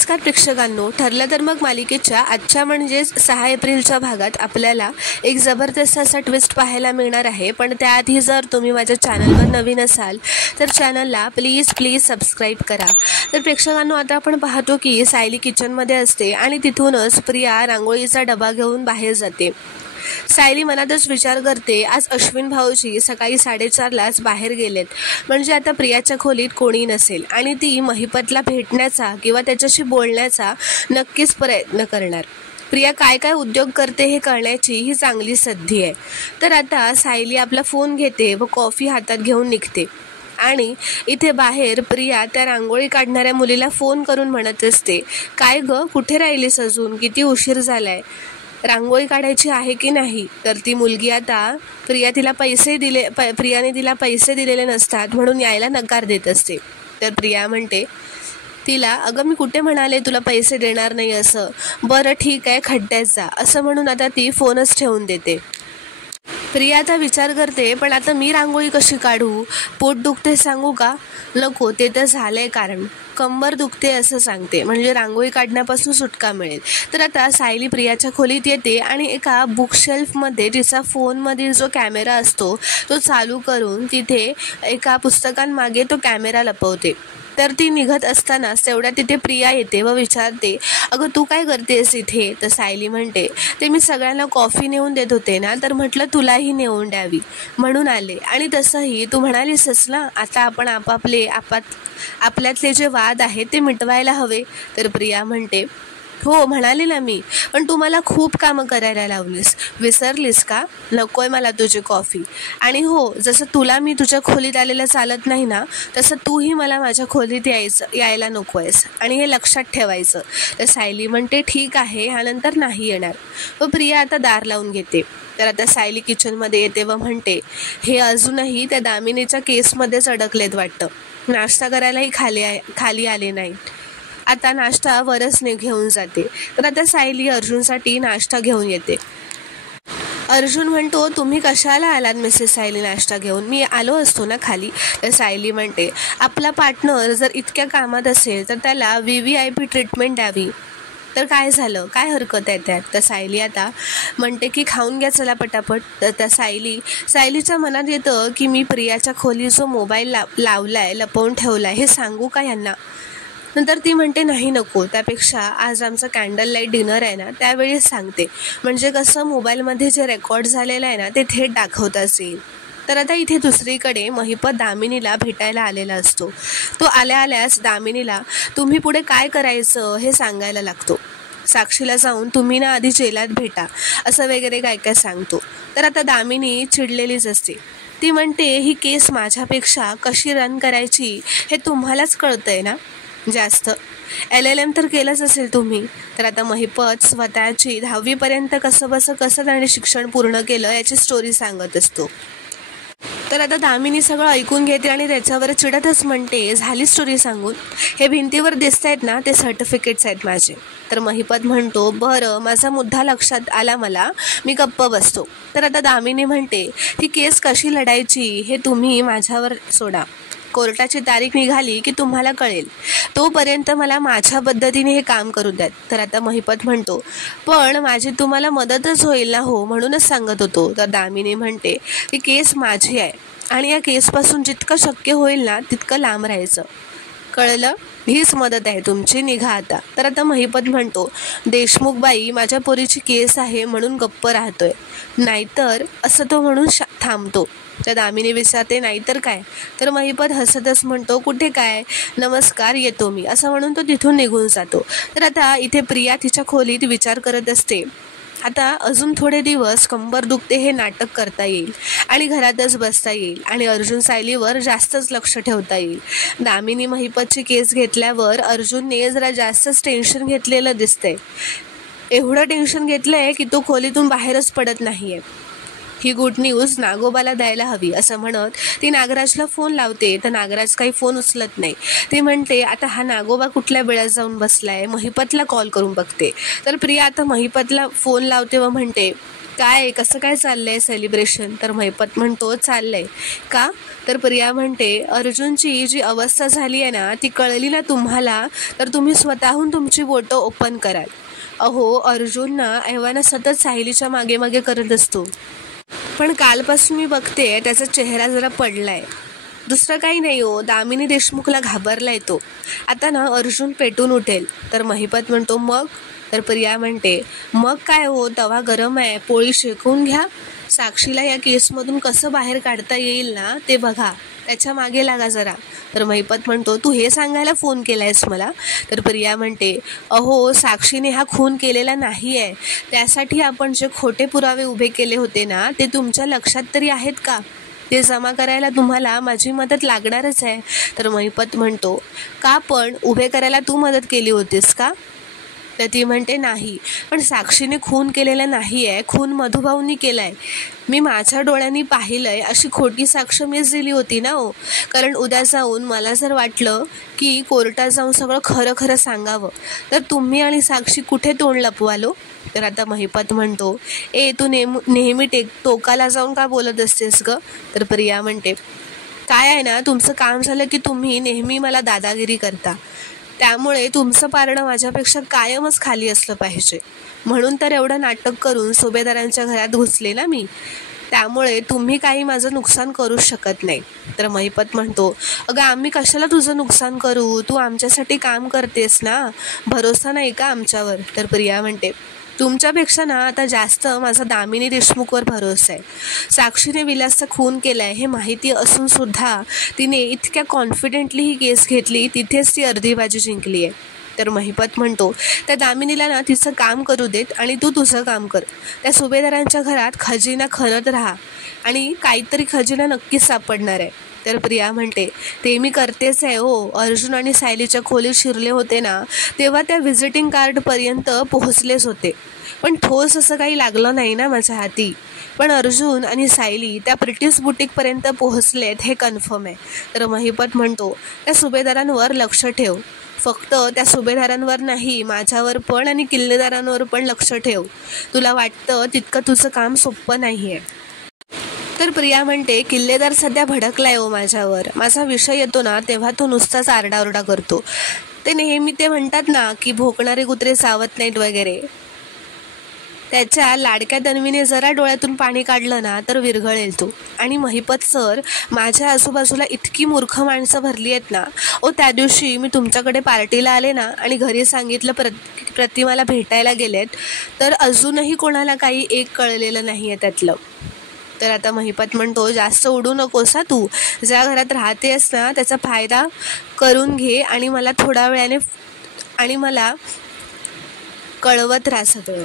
नमस्कार प्रेक्षकांनो, ठरलं तर मग मालिकेच्या आजच्या म्हणजेच 6 एप्रिलच्या भागात आपल्याला एक जबरदस्त असा ट्विस्ट पाहायला मिळणार आहे. पण त्याआधी जर तुम्ही माझ्या चॅनलवर नवीन असाल तर चॅनलला प्लीज सबस्क्राईब करा. तर प्रेक्षकांनो, आता आपण पाहतो की सायली किचनमध्ये असते आणि तिथूनच प्रिया रांगोळीचा डबा घेऊन बाहेर जाते. सायली मनातच विचार करते, आज अश्विन भाऊजी सकाळी 4:30लाच बाहेर गेलेत, म्हणजे आता प्रियाच्या खोलीत कोणी नसेल आणि ती महिपतला भेटण्याचा किंवा त्याच्याशी बोलण्याचा नक्कीच प्रयत्न करणार. प्रिया काय काय उद्योग करते हे कळण्याची ही चांगली संधी आहे. तर आता सायली आपला फोन घेते व कॉफी हातात घेऊन निघते आणि इथे बाहेर प्रिया त्या रांगोळी काढणाऱ्या मुलीला फोन करून म्हणत असते, काय ग, कुठे राहिलीस अजून, किती उशीर झालाय, रांगोळी काढायची आहे की नाही. तर ती मुलगी आता प्रियाने तिला पैसे दिलेले नसतात म्हणून यायला नकार देत असते. तर प्रिया म्हणते तिला, अगं मी कुठे म्हणाले तुला पैसे देणार नाही असं, बरं ठीक आहे खड्ड्यात जा, असं म्हणून आता ती फोनच ठेवून देते. प्रिया आता विचार करते, पण आता मी रांगोळी कशी काढू, पोट दुखते सांगू का, नको ते तर झालंय, कारण कंबर दुखते असं सांगते, म्हणजे रांगोळी काढण्यापासून सुटका मिळेल. तर आता सायली प्रियाच्या खोलीत येते आणि एका बुकशेल्फमध्ये तिचा फोनमधील जो कॅमेरा असतो तो चालू करून तिथे एका पुस्तकांमागे तो कॅमेरा लपवते. तर ती निघत असतानाच तेवढ्या तिथे प्रिया येते व विचारते, अगं तू काय करतेस इथे. तर सायली म्हणते, ते मी सगळ्यांना कॉफी नेऊन देत होते ना, तर म्हटलं तुलाही नेऊन द्यावी म्हणून आले, आणि तसंही तू म्हणालीसच ना आता आपण आपल्यातले जे वाद आहेत ते मिटवायला हवे. तर प्रिया म्हणते, हो म्हणाले ना मी, पण तू मला खूप कामं करायला लावलीस, विसरलीस का, नकोय मला तुझी कॉफी, आणि हो जसं तुला मी तुझ्या खोलीत आलेलं चालत नाही ना, तसं तूही मला माझ्या खोलीत यायला नको आहेस, आणि हे लक्षात ठेवायचं. तर सायली म्हणते, ठीक आहे, ह्यानंतर नाही येणार. व प्रिया आता दार लावून घेते. तर आता सायली किचनमध्ये येते व म्हणते, हे अजूनही त्या दामिनीच्या केसमध्येच अडकलेत वाटतं, नाश्ता करायलाही खाली आले नाही, आता नाश्ता वरसने घेऊन जाते. तर आता सायली अर्जुनसाठी नाश्ता घेऊन येते. अर्जुन म्हणतो, तुम्ही कशाला आलात मिसेस सायली नाश्ता घेऊन, मी आलो असतो ना खाली. तर सायली म्हणते, आपला पार्टनर जर इतक्या कामात असेल तर त्याला VVIP ट्रीटमेंट द्यावी, तर काय झालं, काय हरकत आहे त्यात. तर सायली आता म्हणते की खाऊन घ्या चला पटापट. तर त्या सायलीच्या मनात येतं की मी प्रियाच्या खोली जो मोबाईल लावलाय, लपवून ठेवलाय, हे सांगू का यांना. नंतर ती म्हणते, नाही नको, त्यापेक्षा आज आमचं कॅन्डल लाईट डिनर आहे ना त्यावेळीच सांगते, म्हणजे कसं मोबाईलमध्ये जे रेकॉर्ड झालेलं आहे ना ते थेट दाखवताच येईल. तर आता इथे दुसरीकडे महिपत दामिनीला भेटायला आलेला असतो. तो आल्याच दामिनीला तुम्ही पुढे काय करायचं हे सांगायला लागतो. साक्षीला जाऊन तुम्ही ना आधी जेलात भेटा असं वगैरे काय काय सांगतो. तर आता दामिनी चिडलेलीच असते. ती म्हणते, ही केस माझ्यापेक्षा कशी रन करायची हे तुम्हालाच कळतंय ना, जास्त LLM तर केलंच असेल तुम्ही. तर आता महिपत स्वतःची 10वीपर्यंत कसं त्याने शिक्षण पूर्ण केलं याची स्टोरी सांगत असतो. तर आता दामिनी सगळं ऐकून घेते आणि त्याच्यावर चिडतच म्हणते, झाली स्टोरी सांगून, हे भिंतीवर दिसत आहेत ना ते सर्टिफिकेट्स आहेत माझे. तर महिपत म्हणतो, बरं माझा मुद्दा लक्षात आला मला, मी गप्प बसतो. तर आता दामिनी म्हणते, ही केस कशी लढायची हे तुम्ही माझ्यावर सोडा, कोर्टाची तारीख निघाली की तुम्हाला कळेल, तोपर्यंत मला माझ्या पद्धतीने हे काम करू द्यात. तर आता महिपत म्हणतो, पण माझी तुम्हाला मदतच होईल ना हो, म्हणूनच सांगत होतो. तर दामिनी म्हणते, ही केस माझी आहे आणि या केसपासून जितकं शक्य होईल ना तितकं लांब राहायचं, कळलं, हीच मदत आहे तुमची, निघा आता. तर आता महिपत म्हणतो, देशमुख बाई माझ्या पोरीची केस आहे म्हणून गप्प राहतोय, नाहीतर, असं तो म्हणून थांबतो. तर दामिनी विचारते, नाहीतर काय. तर महिपत हसतच म्हणतो, कुठे काय, नमस्कार, येतो मी, असं म्हणून तो तिथून निघून जातो. तर आता इथे प्रिया तिच्या खोलीत विचार करत असते, आता अजून थोडे दिवस कंबर दुखते हे नाटक करता येईल आणि घरातच बसता येईल आणि अर्जुन सायलीवर जास्तच लक्ष ठेवता येईल. दामिनी महिपतची केस घेतल्यावर अर्जुनने जरा जास्तच टेन्शन घेतलेलं दिसतंय. एवढं टेन्शन घेतलंय की तो खोलीतून बाहेरच पडत नाहीये. ही गुड न्यूज नागोबाला द्यायला हवी असं म्हणत ती नागराजला फोन लावते. तर नागराज काही फोन उचलत नाही. ती म्हणते आता हा नागोबा कुठल्या वेळात जाऊन बसलाय, महिपतला कॉल करून बघते. तर प्रिया आता महिपतला फोन लावते व म्हणते काय कसं काय चाललंय सेलिब्रेशन. तर महिपत म्हणतो चाललंय का. तर प्रिया म्हणते अर्जुनची जी अवस्था झाली आहे ना ती कळली ना तुम्हाला तर तुम्ही स्वतःहून तुमची बोटं ओपन कराल. अहो अर्जुन ना एव्हाना सतत सायलीच्या मागे मागे करत असतो, पण कालपासून मी बघते त्याचा चेहरा जरा पडलाय. दुसरं काही नाही हो, दामिनी देशमुखला घाबरलाय तो. आता ना अर्जुन पेटून उठेल. तर महिपत म्हणतो मग. तर प्रिया म्हणते मग काय हो, तवा गरम आहे, पोळी शेकून घ्या. साक्षीला या केसमधून कसं बाहेर काढता येईल ना ते बघा, त्याच्या मागे लागा जरा. तर महिपत म्हणतो तू हे सांगायला फोन केलायस मला. तर प्रिया म्हणते अहो साक्षीने हा खून केलेला नाही आहे, त्यासाठी आपण जे खोटे पुरावे उभे केले होते ना ते तुमच्या लक्षात तरी आहेत का, ते जमा करायला तुम्हाला माझी मदत लागणारच आहे. तर महिपत म्हणतो का पण उभे करायला तू मदत केली होतीस का. तर ती म्हणते नाही, पण साक्षीने खून केलेला नाही आहे, खून मधुभाऊंनी केलाय. मी माझ्या डोळ्यांनी पाहिलंय अशी खोटी साक्ष मीच दिली होती ना हो. कारण उद्या जाऊन मला जर वाटलं की कोर्टात जाऊन सगळं खरं खरं सांगावं तर तुम्ही आणि साक्षी कुठे तोंड लपवालो. तर आता महिपत म्हणतो तू नेहमी टोकाला जाऊन का बोलत असतेस ग. तर प्रिया म्हणते काय आहे ना, तुमचं काम झालं की तुम्ही नेहमी मला दादागिरी करता, त्यामुळे तुमचं पारणं माझ्यापेक्षा कायमच खाली असलं पाहिजे. म्हणून तर एवढं नाटक करून सुभेदारांच्या घरात घुसले ना मी, त्यामुळे तुम्ही काही माझं नुकसान करू शकत नाही. तर महिपत म्हणतो अगं आम्ही कशाला तुझं नुकसान करू, तू आमच्यासाठी काम करतेस ना, भरोसा नाही का आमच्यावर. तर प्रिया म्हणते तुमच्यापेक्षा ना आता जास्त माझा दामिनी देशमुखवर भरोसा आहे. साक्षीने विलासचा खून केलाय हे माहिती असून सुद्धा तिने इतक्या कॉन्फिडेंटली ही केस घेतली, तिथेच ती अर्धी बाजी जिंकली आहे. तर महिपत म्हणतो त्या दामिनीला ना तिचं काम करू देत आणि तू तुझं काम कर. त्या सुभेदारांच्या घरात खजिना खणत राहा आणि काहीतरी खजिना नक्कीच सापडणार आहे. तर प्रिया म्हणते ते मी करतेच आहे हो. अर्जुन आणि सायलीच्या खोलीत शिरले होते ना तेव्हा त्या व्हिजिटिंग कार्डपर्यंत पोहोचलेच होते, पण ठोस असं काही लागलं नाही ना माझ्या हाती. पण अर्जुन आणि सायली त्या ब्रिटिश बुटीकपर्यंत पोहोचलेत हे कन्फर्म आहे. तर महिपत म्हणतो त्या सुभेदारांवर लक्ष ठेव, फक्त त्या सुभेदारांवर नाही माझ्यावर पण आणि किल्लेदारांवर पण लक्ष ठेव. तुला वाटतं तितकं तुझं काम सोपं नाही आहे. तर प्रिया म्हणते किल्लेदार सध्या भडकलाय हो माझ्यावर. माझा विषय येतो ना तेव्हा तो नुसताच आरडाओरडा करतो. ते नेहमी ते म्हणतात ना की भोकणारे कुत्रे चावत नाहीत वगैरे. त्याच्या लाडक्या तन्वीने जरा डोळ्यातून पाणी काढलं ना तर विरघळेल तो. आणि महिपत सर माझ्या आजूबाजूला इतकी मूर्ख माणसं भरली आहेत ना. त्या दिवशी मी तुमच्याकडे पार्टीला आले ना आणि घरी सांगितलं प्रतिमाला भेटायला गेलेत तर अजूनही कोणाला काही एक कळलेलं नाही आहे त्यातलं. तर आता महिपत म्हणतो जास्त उडू नकोस हा तू, ज्या घरात राहतेस ना त्याचा फायदा करून घे आणि मला थोड्या वेळाने आणि मला कळवत राहा सगळं.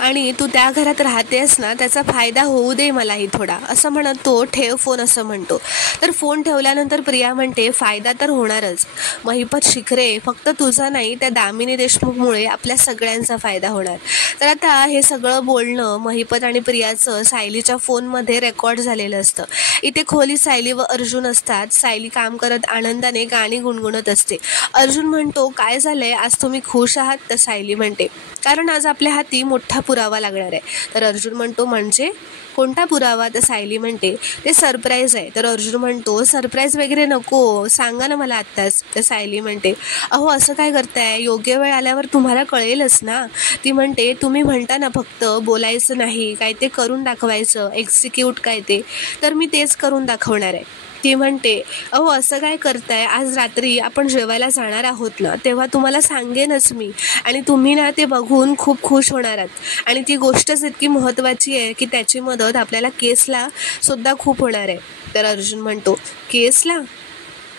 आणि तू त्या घरात राहतेस ना त्याचा फायदा होऊ दे मलाही थोडा, असं म्हणत तो ठेव फोन असं म्हणतो. तर फोन ठेवल्यानंतर प्रिया म्हणते फायदा तर होणारच महिपत शिखरे, फक्त तुझा नाही त्या दामिनी देशमुखमुळे आपल्या सगळ्यांचा फायदा होणार. तर आता हे सगळं बोलणं महिपत आणि प्रियाचं सायलीच्या फोनमध्ये रेकॉर्ड झालेलं असतं. इथे खोलीत सायली व अर्जुन असतात. सायली काम करत आनंदाने गाणी गुणगुणत असते. अर्जुन म्हणतो काय झालंय आज तुम्ही खुश आहात. तर सायली म्हणते कारण आज आपल्या हाती मोठा पुरावा लागणार आहे. तर अर्जुन म्हणतो म्हणजे कोणता पुरावा. तर सायली म्हणते ते सरप्राईज आहे. तर अर्जुन म्हणतो सरप्राईज वगैरे नको, सांगा ना मला आत्ताच. तर सायली म्हणते अहो असं काय करताय, योग्य वेळ आल्यावर तुम्हाला कळेलच ना. ती म्हणते तुम्ही म्हणता ना फक्त बोलायचं नाही, काय ते करून दाखवायचं, एक्झिक्यूट काय ते, तर मी तेच करून दाखवणार आहे. ती म्हणते अहो असं काय करताय, आज रात्री आपण जेवायला जाणार आहोत ना तेव्हा तुम्हाला सांगेनच मी आणि तुम्ही ना ते बघून खूप खुश होणार आहात आणि ती गोष्टच इतकी महत्त्वाची आहे की त्याची मदत आपल्याला केसला सुद्धा खूप होणार आहे. तर अर्जुन म्हणतो केसला,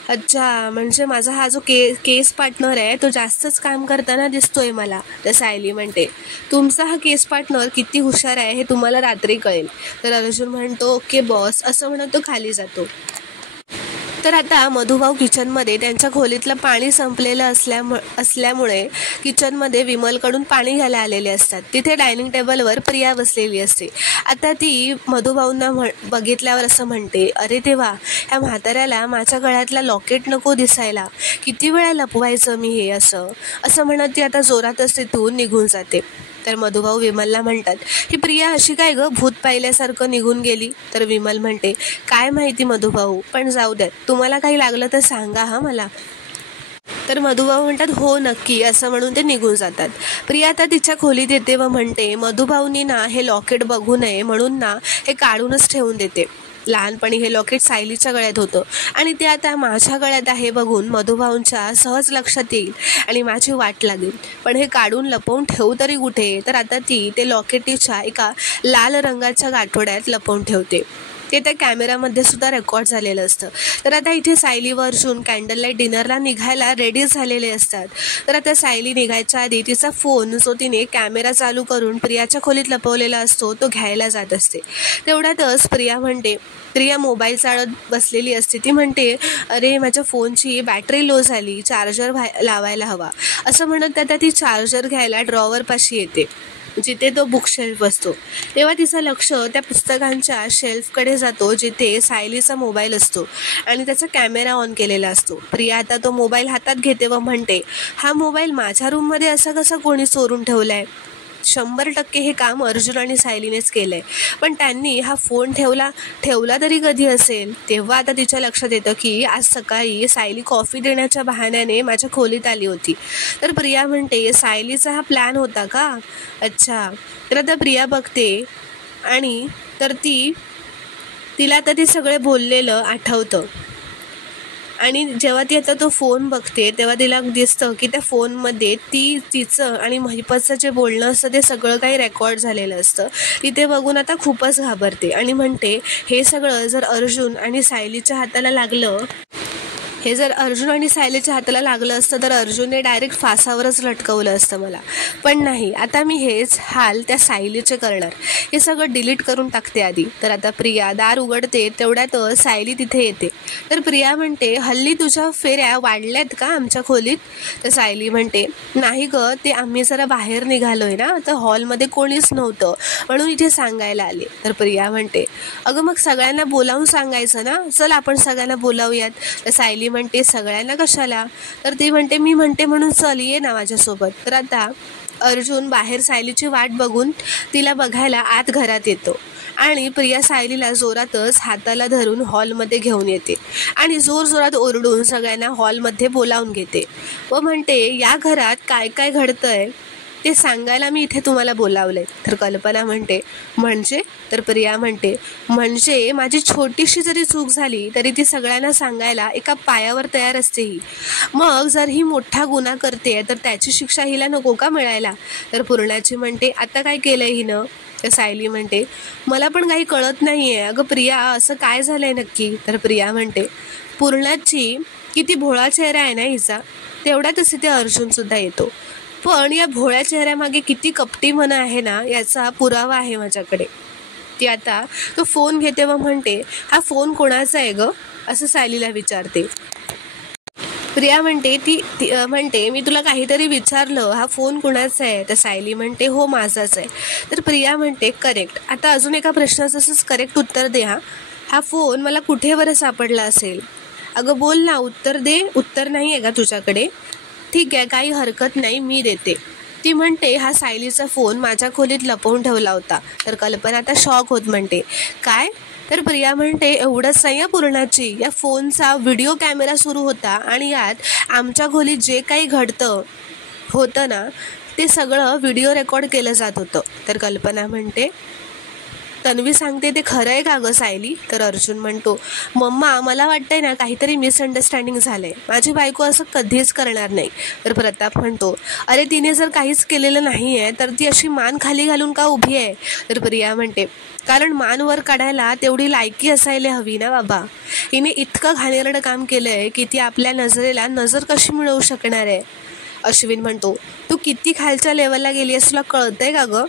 अच्छा म्हणजे माझा हा जो केस पार्टनर आहे तो जास्तच काम करताना दिसतोय मला. तर सायली म्हणते तुमचा हा केस पार्टनर किती हुशार आहे हे तुम्हाला रात्री कळेल. तर अर्जुन म्हणतो ओके बॉस असं म्हणत तो खाली जातो. तर आता मधुभाऊ किचनमध्ये त्यांच्या खोलीतलं पाणी संपलेलं असल्यामुळे किचनमध्ये विमलकडून पाणी घ्यायला आलेले असतात. तिथे डायनिंग टेबलवर प्रिया बसलेली असते. आता ती मधुभाऊंना बघितल्यावर असं म्हणते, अरे देवा, ह्या म्हाताऱ्याला माझ्या गळ्यातला लॉकेट नको दिसायला, किती वेळा लपवायचं मी हे असं म्हणत ती आता जोरातच तिथून निघून जाते. तर मधुभाऊ विमलला म्हणतात, ही प्रिया अशी काय गं भूत पाहिल्यासारखं निघून गेली? तर विमल म्हणते, काय माहिती मधुभाऊ, पण जाऊ द्या, तुम्हाला काही लागलं तर सांगा हा मला. तर मधुभाऊ म्हणतात, हो नक्की, असं म्हणून ते निघून जातात. प्रिया आता तिच्या खोलीत येते व म्हणते, मधुभाऊनी ना हे लॉकेट बघू नये म्हणून ना हे काढूनच ठेवून देते. लहानपणी हे लॉकेट सायलीच्या गळ्यात होतं आणि ते आता माझ्या गळ्यात आहे बघून मधुभाऊंच्या सहज लक्षात येईल आणि माझी वाट लागेल. पण हे काढून लपवून ठेवू तरी कुठे? तर आता ती ते लॉकेट तिच्या एका लाल रंगाच्या गाठोड्यात लपवून ठेवते. ते त्या कॅमेरामध्ये सुद्धा रेकॉर्ड झालेलं असतं. तर आता इथे सायली व अर्जुन कॅन्डल लाईट डिनरला निघायला रेडी झालेले असतात. तर आता सायली निघायच्या आधी तिचा फोन जो तिने कॅमेरा चालू करून प्रियाच्या खोलीत लपवलेला असतो तो घ्यायला जात असते. तेवढ्यातच प्रिया मोबाईल चाळत बसलेली असते. ती म्हणते, अरे माझ्या फोनची बॅटरी लो झाली, चार्जर लावायला हवा, असं म्हणत आता ती चार्जर घ्यायला ड्रॉवरपाशी येते जिथे तो बुक शेल्फ असतो. तेव्हा तिचं लक्ष त्या पुस्तकांच्या शेल्फकडे जातो जिथे सायलीचा मोबाईल असतो आणि त्याचा कॅमेरा ऑन केलेला असतो. प्रिया आता तो मोबाईल हातात घेते व म्हणते, हा मोबाईल माझ्या रूममध्ये असा कसा कोणी चोरून ठेवलाय? 100% हे काम अर्जुन आणि सायलीनेच केलंय. पण त्यांनी हा फोन ठेवला तरी कधी असेल? तेव्हा आता तिच्या लक्षात येतं की आज सकाळी सायली कॉफी देण्याच्या बहाण्याने माझ्या खोलीत आली होती. तर प्रिया म्हणते, सायलीचा हा प्लॅन होता का? अच्छा. तर आता प्रिया बघते आणि तर तिला आता ते सगळे बोललेलं आठवतं आणि जेव्हा ती आता तो फोन बघते तेव्हा तिला दिसतं की त्या फोनमध्ये तिचं आणि महिपतचं जे बोलणं असतं ते सगळं काही रेकॉर्ड झालेलं असतं. तिथे बघून आता खूपच घाबरते आणि म्हणते, हे सगळं जर अर्जुन आणि सायलीच्या हाताला लागलं असतं तर अर्जुनने डायरेक्ट फासावरच लटकवलं असतं मला. पण नाही, आता मी हेच हाल त्या सायलीचे करणार. हे सगळं डिलीट करून टाकते आधी. तर आता प्रिया दार उघडते तेवढ्यात सायली तिथे येते. तर प्रिया म्हणते, हल्ली तुझ्या फेऱ्या वाढल्यात का आमच्या खोलीत? तर सायली म्हणते, नाही गं, ते आम्ही जरा बाहेर निघालोय ना, तर हॉलमध्ये कोणीच नव्हतं म्हणून इथे सांगायला आले. तर प्रिया म्हणते, अगं मग सगळ्यांना बोलावून सांगायचं ना, चल आपण सगळ्यांना बोलावूयात. तर सायली म्हणते, सगळ्यांना कशाला? तर ती म्हणते, मी म्हणते म्हणून चल, ये ना माझ्यासोबत. तर आता अर्जुन बाहेर सायलीची वाट बघून तिला बघायला आत घरात येतो आणि प्रिया सायलीला जोरातच हाताला धरून हॉलमध्ये घेऊन येते आणि जोरात ओरडून सगळ्यांना हॉलमध्ये बोलावून घेते व म्हणते, या घरात काय काय घडतंय ते सांगायला मी इथे तुम्हाला बोलावलंय. तर कल्पना म्हणते, म्हणजे? तर प्रिया म्हणते, म्हणजे माझी छोटीशी जरी चूक झाली तरी ती सगळ्यांना सांगायला एका पायावर तयार असते ही. मग जर ही मोठा गुन्हा करते तर त्याची शिक्षा हिला नको का मिळायला? तर पूर्णाची म्हणते, आता काय केलंय हिनं? तर सायली म्हणते, मला पण काही कळत नाहीये. अगं प्रिया, असं काय झालंय नक्की? तर प्रिया म्हणते, पूर्णाची किती भोळा चेहरा आहे ना हिचा. तेवढ्यातच इथे अर्जुन सुद्धा येतो. पण या भोळ्या चेहऱ्यामागे किती कपटी मन आहे ना याचा पुरावा आहे माझ्याकडे. ती आता तो फोन घेते व म्हणते, हा फोन कोणाचा आहे ग? असं सायलीला विचारते. प्रिया म्हणते, ती म्हणते, मी तुला काहीतरी विचारलं, हा फोन कुणाचा आहे? तर सायली म्हणते, हो माझाच आहे. तर प्रिया म्हणते, करेक्ट. आता अजून एका प्रश्नाचं असंच करेक्ट उत्तर दे. हा फोन मला कुठे बरं सापडला असेल? अगं बोल ना, उत्तर दे. उत्तर नाही आहे का तुझ्याकडे? ठीक आहे, काही हरकत नाही, मी देते. ती म्हणते, हा सायलीचा फोन माझ्या खोलीत लपवून ठेवला होता. तर कल्पना आता शॉक होत म्हणते, काय? तर प्रिया म्हणते, एवढंच नाही पूर्णाची, या फोनचा व्हिडिओ कॅमेरा सुरू होता आणि यात आमच्या खोलीत जे काही होतं ना ते सगळं व्हिडिओ रेकॉर्ड केलं जात होतं. तर कल्पना म्हणते, तन्वी सांगते ते खरं आहे का गं सायली? तर अर्जुन म्हणतो, मम्मा मला वाटतंय ना काहीतरी मिसअंडरस्टँडिंग झालंय, माझी बायको असं कधीच करणार नाही. तर प्रताप म्हणतो, अरे तिने जर काहीच केलेलं नाही आहे तर ती अशी मान खाली घालून का उभी आहे? तर प्रिया म्हणते, कारण मान वर काढायला तेवढी लायकी असायला हवी ना बाबा. हिने इतकं घाणेरडं काम केलंय की ती आपल्या नजरेला नजर कशी मिळवू शकणार आहे? अश्विन म्हणतो, तू किती खालच्या लेवलला गेली आहेस, तुला कळतंय का गं?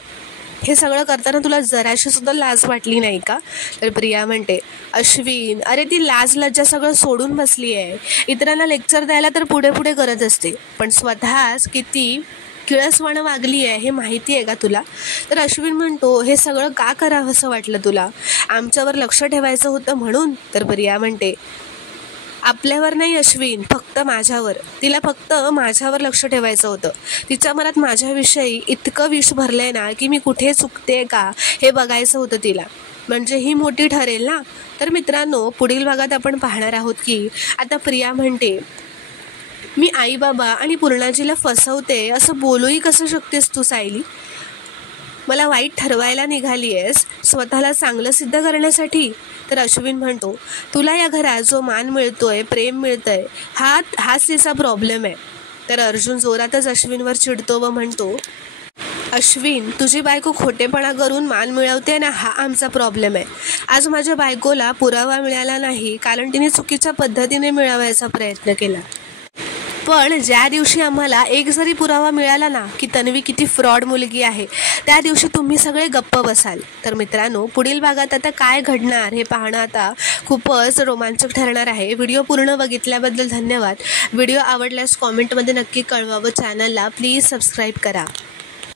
हे सगळं करताना तुला जराशी सुद्धा लाज वाटली नाही का? तर प्रिया म्हणते, अश्विन अरे ती लाज लज्जा सगळं सोडून बसली आहे. इतरांना लेक्चर द्यायला तर पुढे पुढे करत असते, पण स्वतःच किती किळसवाणं वागली आहे हे माहिती आहे का तुला? तर अश्विन म्हणतो, हे सगळं का करावं असं वाटलं तुला? आमच्यावर लक्ष ठेवायचं होतं म्हणून? तर प्रिया म्हणते, आपल्यावर नाही अश्विन, फक्त माझ्यावर. तिला फक्त माझ्यावर लक्ष ठेवायचं होतं. तिच्या मनात माझ्याविषयी इतकं विष भरलंय ना की मी कुठे चुकते का हे बघायचं होतं तिला. म्हणजे ही मोठी ठरेल ना. तर मित्रांनो, पुढील भागात आपण पाहणार आहोत की आता प्रिया म्हणते, मी आई बाबा आणि पूर्णाजीला फसवते असं बोलूही कसं शकतेस तू सायली? मला वाईट ठरवायला निघाली आहेस स्वतःला चांगलं सिद्ध करण्यासाठी? तर अश्विन म्हणतो, तुला या घरात जो मान मिळतोय, प्रेम मिळतंय, हाच तिचा प्रॉब्लेम आहे. तर अर्जुन जोरातच अश्विनवर चिडतो व म्हणतो, अश्विन तुझी बायको खोटेपणा करून मान मिळवते ना, हा आमचा प्रॉब्लेम आहे. आज माझ्या बायकोला पुरावा मिळाला नाही कारण तिने चुकीच्या पद्धतीने मिळवायचा प्रयत्न केला. पण ज्या दिवशी आम्हाला एक जरी पुरावा मिळाला ना की तन्वी किती फ्रॉड मुलगी आहे, त्या दिवशी तुम्ही सगळे गप्प बसाल. तर मित्रांनो, पुढील भागात आता काय घडणार हे पाहणं आता खूपच रोमांचक ठरणार आहे. व्हिडिओ पूर्ण बघितल्याबद्दल धन्यवाद. व्हिडिओ आवडल्यास कॉमेंटमध्ये नक्की कळवा व चॅनलला प्लीज सबस्क्राईब करा.